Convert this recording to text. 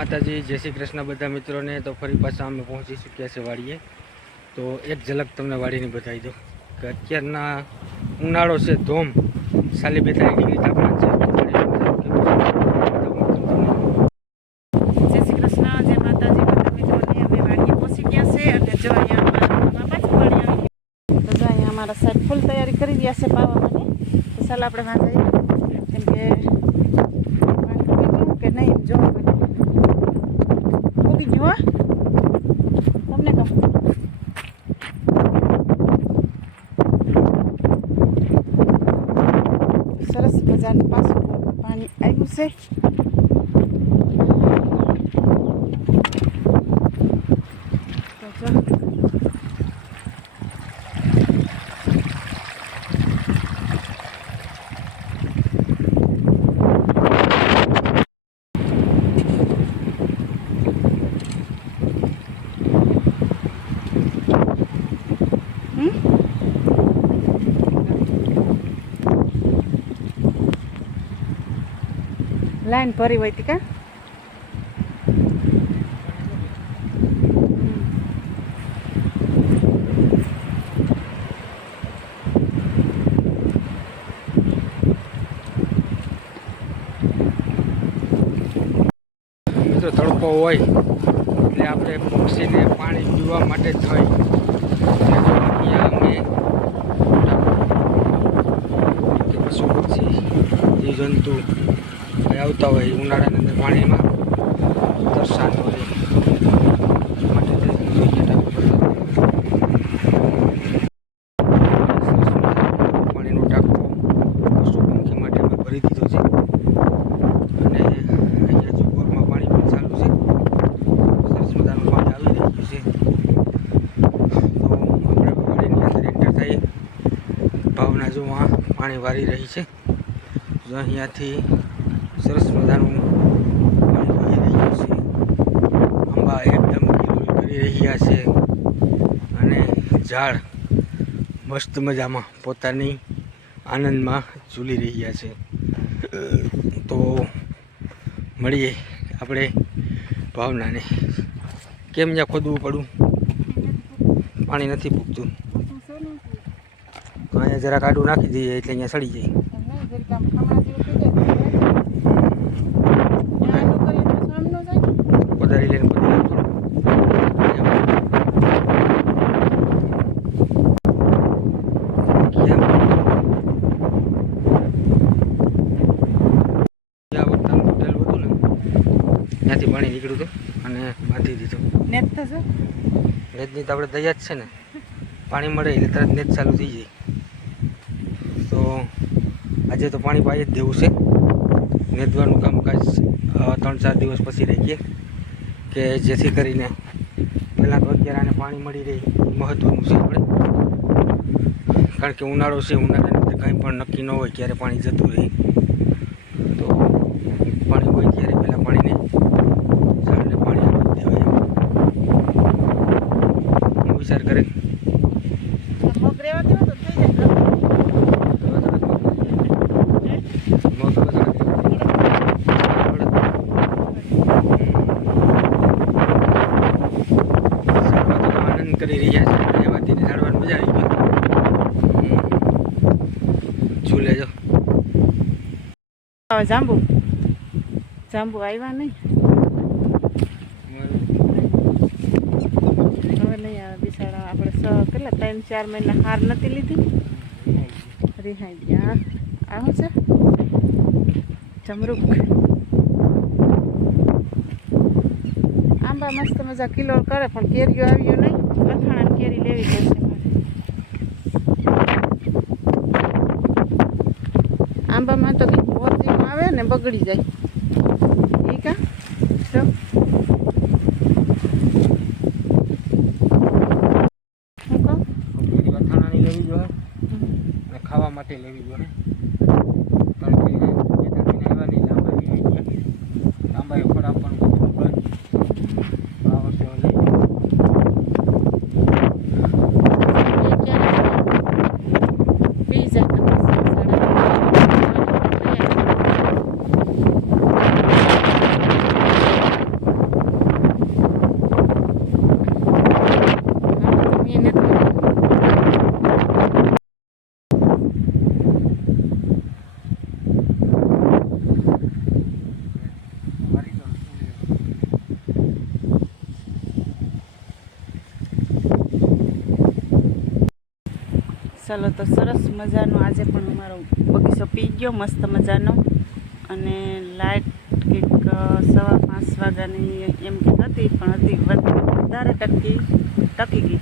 માતાજી, જય શ્રી કૃષ્ણ બધા મિત્રોને. તો ફરી પાછા અમે પહોંચી ચૂક્યા છે વાડીએ. તો એક ઝલક તમને વાડીની બતાવી દો કે અત્યારના ઉનાળો છે, ધોમ. સાલી બેતાલીસ ડિગ્રી તાપમાન છે? અમારા સાહેબ ફૂલ તૈયારી કરી રહ્યા છે પાવા માટે. તો ચાલો આપણે વાંધા કેમ કે પાણી ઉગી ગયું કે નહીં એમ જોવા માટે ઉગી ગયું હો. તમને કહું. સરસ મજાનું પાછું પાણી આવ્યું છે તો જો હમ? લાઈન ભરી હોય તી કા? તડકો હોય એટલે આપણે પક્ષીને પાણી પીવા માટે થઈ. અહીંયા અમે પશુ પક્ષી જીવજંતુ આવતા હોય ઉનાળાની અંદર પાણીમાં તરસાત હોય. પાણીનો ટાંકો પશુપંખી માટે ભરી દીધો છે. અને અહીંયા જો પાણી પણ ચાલુ છે. સરસ મજાનું પાણી આવી રહ્યું છે. પાણીની અંદર એન્ટર થઈએ. ભાવના જો પાણી વારી રહી છે. જો અહીંયાથી સરસ મજાનું પાણી રહ્યું છે. આંબા એકદમ કિલોલ કરી રહ્યા છે અને ઝાડ મસ્ત મજામાં પોતાની આનંદમાં ઝૂલી રહ્યા છે. તો મળીએ આપણે ભાવનાને. કેમ ત્યાં ખોદવું પડું પાણી નથી પૂગતું. અહીંયા જરા કાઢું નાખી દઈએ એટલે અહીંયા સડી જાય કોદાળી લઈને ખોદી નાખવાનું. કેમ? આ વખતે તૂટેલું હતું ને ત્યાંથી પાણી નીકળ્યું હતું અને બાંધી દીધું. નેત તો જો નેજની તો આપણે દયા જ છે ને. પાણી મળે એટલે તરત નેત ચાલુ થઈ જાય. તો આજે તો પાણી પાઈ જ દેવું છે. નેદવાનું કામકાજ ત્રણ ચાર દિવસ પછી રાખીએ કે જેથી કરીને પહેલાં તો અત્યારે આને પાણી મળી રહે મહત્ત્વનું છે આપણે. કારણ કે ઉનાળો છે ઉનાળાની કંઈ પણ નક્કી ન હોય ક્યારે પાણી જતું રહે તો પાણી હોય ત્યારે પહેલાં પાણીને ઝાડને પાણી આપી દેવાય વિચાર કરે. કરી રહ્યા છે રહેવાથી ઝાડવાની મજા આવી ગઈ ઝૂલે જો જાંબુ. જાંબુ આવ્યા નહીં હવે નહીં આવે બિચારા આપણે સ કેટલા? ત્રણ, ચાર મહિના હાર નથી લીધી? રિહાઈ ગયા. આવું છે? જમરૂક. આંબા મસ્ત મજા કિલો કરે, પણ કેરીઓ આવ્યો નહીં. અથાણા કેરી લેવી પડશે આંબામાં તો કંઈક આવે ને બગડી જાય. ઈ કા જો હું કહું કેરી અથાણાની લેવી જોઈએ ખાવા માટે લેવી જોઈએ કારણ કે બે ત્રણ લાંબાઈ ખોરાક નહીં લાંબા વીણી ગયા લાંબાએ ફળ આપવાનું બધું બંધ આ વર્ષે હવે લઈ એ ક્યારેક પી જાય તો પછી સાડા ચાલો તો સરસ મજાનો આજે પણ અમારો બગીચો પી ગયો, મસ્ત મજાનો. અને લાઇટ કંઈક સવા પાંચ વાગ્યાની એમ કે હતી, પણ હતી વધારે ટકી ટકી ગઈ.